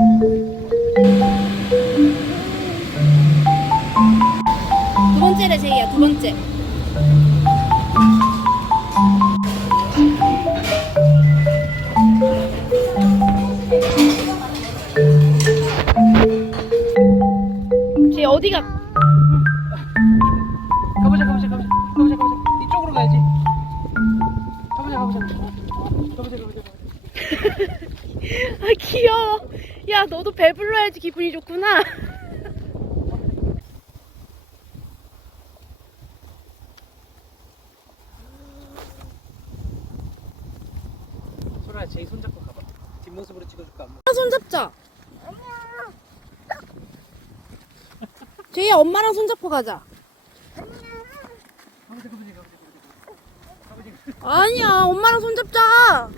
두 번째래 제이야 두 번째. 제이 어디가? 가보자 가보자 가보자 가보자 가보자 이쪽으로 가야지 가보자 가보자 가보자 가보자 가보자 아 귀여워. 야 너도 배불러야지 기분이 좋구나. 소라야 제이 손잡고 가봐 뒷모습으로 찍어줄까 엄마 손 잡자. 제이야 엄마랑 손 잡고 가자. 가보자 가보자 가보자 가보자 아니야 엄마랑 손 잡자.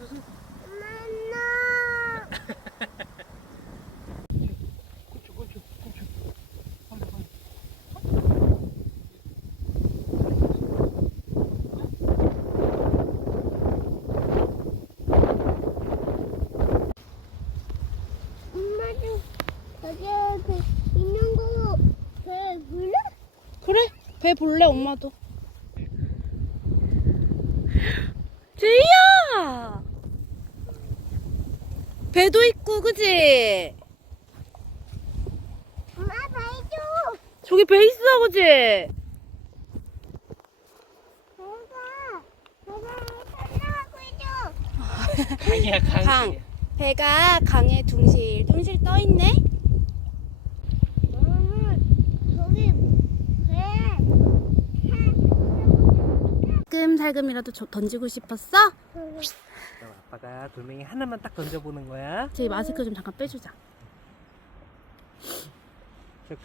손? 그래 배 볼래 엄마도. 제이야. 배도 있고 그지? 엄마 배줘. 저기 배 있어 그지? 강이야 강 강. 배가 강에 둥실 둥실 떠 있네. 엄마 저기 배. 살금살금이라도 저- 던지고 싶었어? 아빠가 돌멩이 하나만 딱 던져보는 거야 제이 마스크 좀 잠깐 빼주자.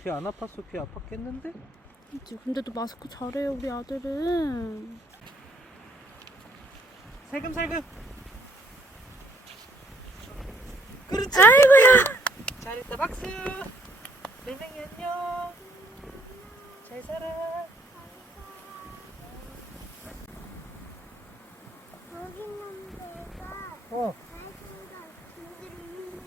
귀안 아팠어 귀 아팠겠는데? 그치? 근데도 마스크 잘해요 우리 아들은. 살금살금 그렇지 아이고야. 잘했다 박수 돌멩이 안녕 잘 살아 여기 있는 배가 어 배가 둥지를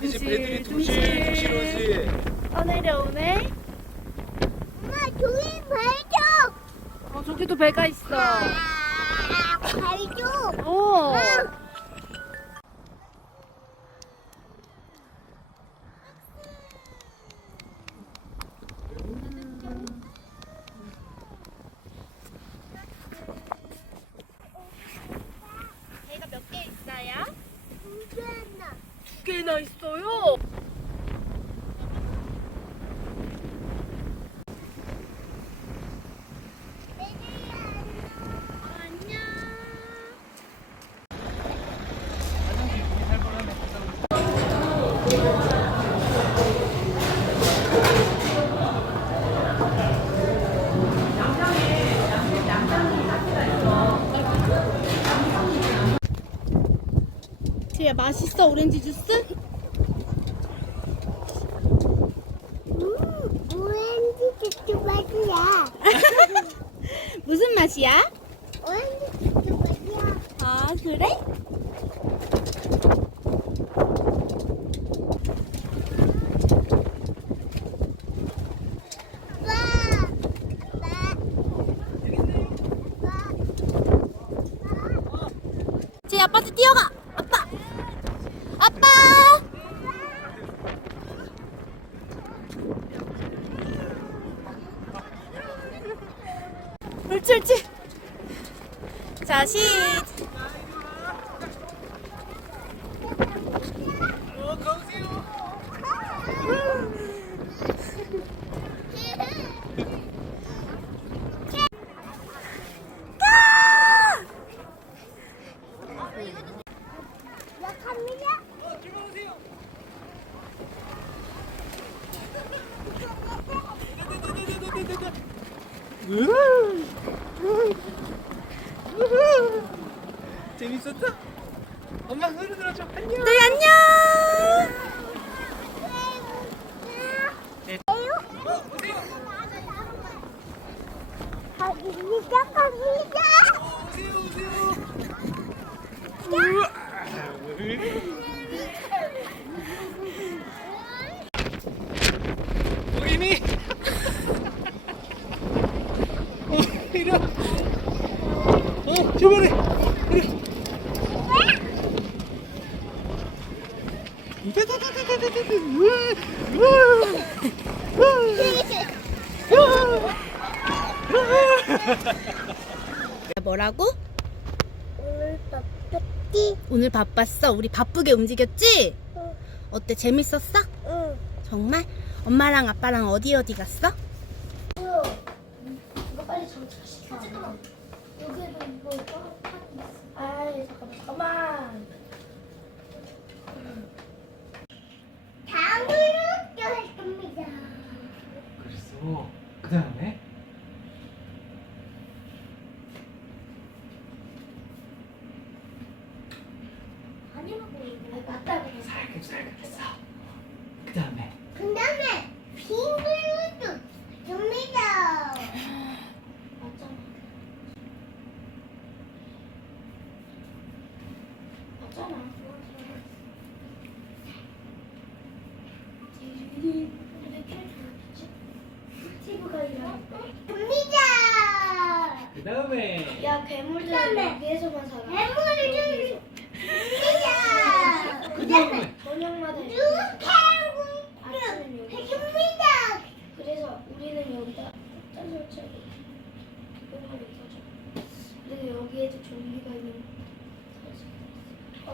둥지 오늘 그치 둥실, 배들이 둥실. 둥실둥실 오지 어 내려오네. 엄마 저기 배줘. 어 저기도 배가 있어. 개나 있어요. 안녕. 지야 맛있어 오렌지 주스? 음, 오렌지 주스 맛이야. 무슨 맛이야? 오렌지 주스 맛이야. 아 그래? 제 아빠한테 뛰어가. 아빠. 아빠. 옳지. 자 시. 어 재밌었어? 엄마 흔 들어줘. 안녕. 네 안녕. 가기니까 거기니까. 오세요 오세요. 저번에. 그래. 뭐라고? 오늘 바쁘지? 오늘 바빴어? 우리 바쁘게 움직였지? 응. 어때? 재밌었어? 응. 정말? 엄마랑 아빠랑 어디 어디 갔어? 이거 빨리 정착시켜. 잠깐만. 여기도 이거 pá 있어. 아이 잠깐만 잠깐만. 다음으로 할 겁니다. 그랬어. 그 다음에? 괴물들 여기에서만 살아. 괴물 좀 그 다음에 저녁마다 아침은 여기. 그래서 우리는 여기다 딱 설치하고 공간이 있어져. 근데 여기에도 좀비가 있는. 사실. 어,